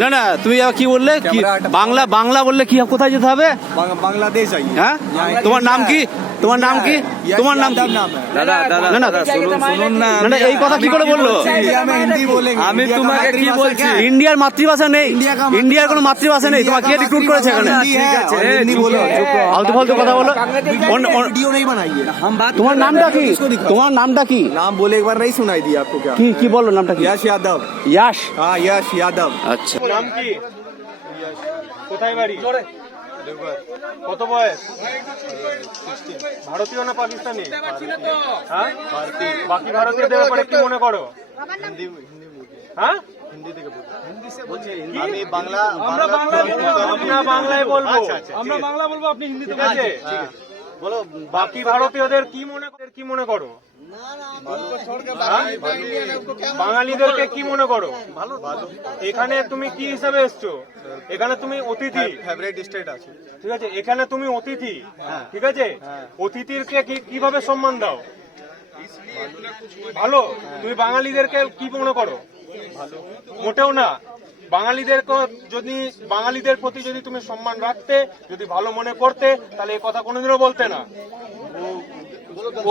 না না, তুমি কি বললে? কি বাংলা বাংলা বললে কি কোথায় যেতে হবে? বাংলাদেশ। হ্যাঁ, তোমার নাম কি? তোমার নাম কি? তোমার নাম কি? দাদা দাদা না না শুনুন না, না, এই কথা কি করে বললো? আমি তোমাকে কি বলছি, ইন্ডিয়ার মাতৃভাষা নেই, ইন্ডিয়ার কোনো মাতৃভাষা নেই। তোমাকে কে রিক্রুট করেছে এখানে? ফালতু ফালতু কথা বলো। वीडियो नहीं बनाइए। हम बात, তোমার নামটা কি? তোমার নামটা কি? नाम बोले एक बार नहीं सुनाई दिया आपको क्या? কি কি বললো নামটা কি? यश यादव। ইয়াশ। हाँ यश यादव। আচ্ছা, নাম কি? কোথায় বাড়ি? কত বয়স? ভারতীয় না পাকিস্তানি? হ্যাঁ, বাকি ভারতীয়দের ব্যাপারে কি মনে করো? হ্যাঁ, আমি বাংলা, আমরা বাংলায় বলবো, আমরা বাংলা বলবো, আপনি হিন্দিতে বলছে। বলো, বাকি ভারতীয়দের কি মনে করো? বাঙালিদেরকে কি মনে করো? এখানে তুমি কি হিসাবে এসছো? এখানে তুমি অতিথি, ফেভারিট স্টেট আছে। ঠিক আছে? এখানে তুমি অতিথি, ঠিক আছে? অতিথিকে কিভাবে সম্মান দাও? ভালো। তুমি বাঙালিদেরকে কি মনে করো? মোটেও না। বাঙালিদের প্রতি যদি তুমি সম্মান রাখতে, যদি ভালো মনে করতে, তাহলে এই কথা কোনোদিনও বলতে না।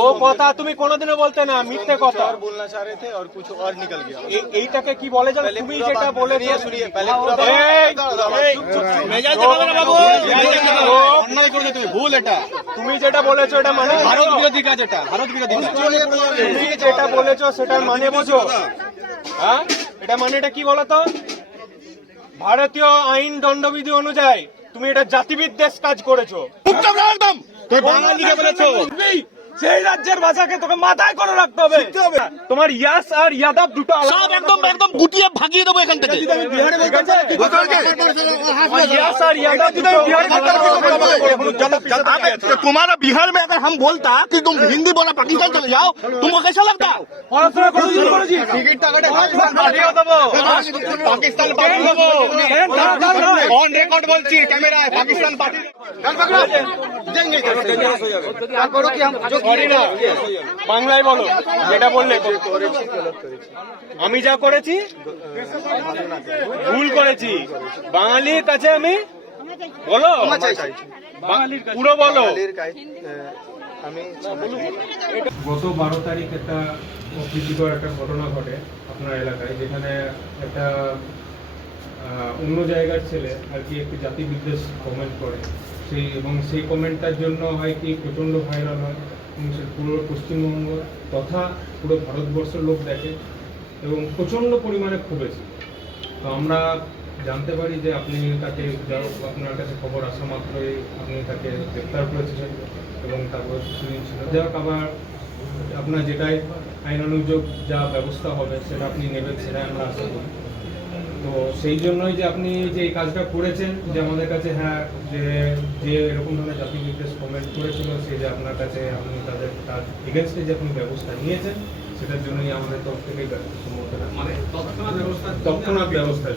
ও কথা তুমি কোনোদিনও বলতে না, মিথ্যে কথা बोलना चाह रहे थे और कुछ और निकल गया। এইটাকে কি বলে জানো? তুমি যেটা বলেছো, ভুল এটা, তুমি যেটা বলেছো এটা মানে ভারত বিরোধী কাজ, এটা ভারত বিরোধী কাজ। তুমি যেটা বলেছো সেটার মানে বুঝো। হ্যাঁ, এটা মানে এটা কি বলতো? ভারতীয় আইন দণ্ডবিধি অনুযায়ী তুমি এটা জাতিবিদ্বেষ কাজ করেছো। বাঙালিকে বলেছো, সেই রাজ্যের ভাষাকে তোকে মাথায় করে রাখতে হবে। তোমার ইয়াস আর ইয়াদব দুটো আলাদা, একদম একদম গুটিয়ে ভাগিয়ে দেবো এখান থেকে। ইয়াস আর ইয়াদব দুটো तुम्हारा बिहार में अगर हम बोलता कि तुम हिंदी बोला पाकिस्तान चले जाओ, तुमको कैसा लगता? পড়াশোনা কোনোদিন করেছি? पाकिस्तान पार्टी ऑन रिकॉर्ड बोलছি ক্যামেরা পাকিস্তান পার্টি বাংলায় বলো যেটা বললে। আমি যা করেছি ভুল করেছি, বাঙালির কাছে আমি বলো, পুরো বলো। গত 12 তারিখ একটা অপ্রীতিকর একটা ঘটনা ঘটে আপনার এলাকায়, যেখানে একটা অন্য জায়গার ছেলে আর কি একটি জাতিবিদ্বেষ কমেন্ট করে, সেই কমেন্টটার জন্য হয় কি প্রচণ্ড ভাইরাল হয় এবং সে পুরো পশ্চিমবঙ্গ তথা পুরো ভারতবর্ষের লোক দেখে এবং প্রচণ্ড পরিমাণে ক্ষোভেছে। তো আমরা জানতে পারি যে আপনি তাকে, আপনার কাছে খবর আসা মাত্রই আপনি তাকে গ্রেপ্তার করেছিলেন এবং তারপর কিছুদিন ছিল। যাই হোক, আবার আপনার যেটাই আইনানুযোগ যা ব্যবস্থা হবে সেটা আপনি নেবেন, সেটাই আমরা আশা করি। তো সেই জন্যই যে আপনি যে এই কাজটা করেছেন, যে আমাদের কাছে হ্যাঁ যে এরকম ধরনের জাতিবিদ্বেষ কমেন্ট করেছিল, সে যে আপনার কাছে আপনি তার এগেনস্টে যে আপনি ব্যবস্থা নিয়েছেন, সেটার জন্যই আমাদের তরফ থেকেই সম্মত, মানে তৎক্ষণাৎ ব্যবস্থা।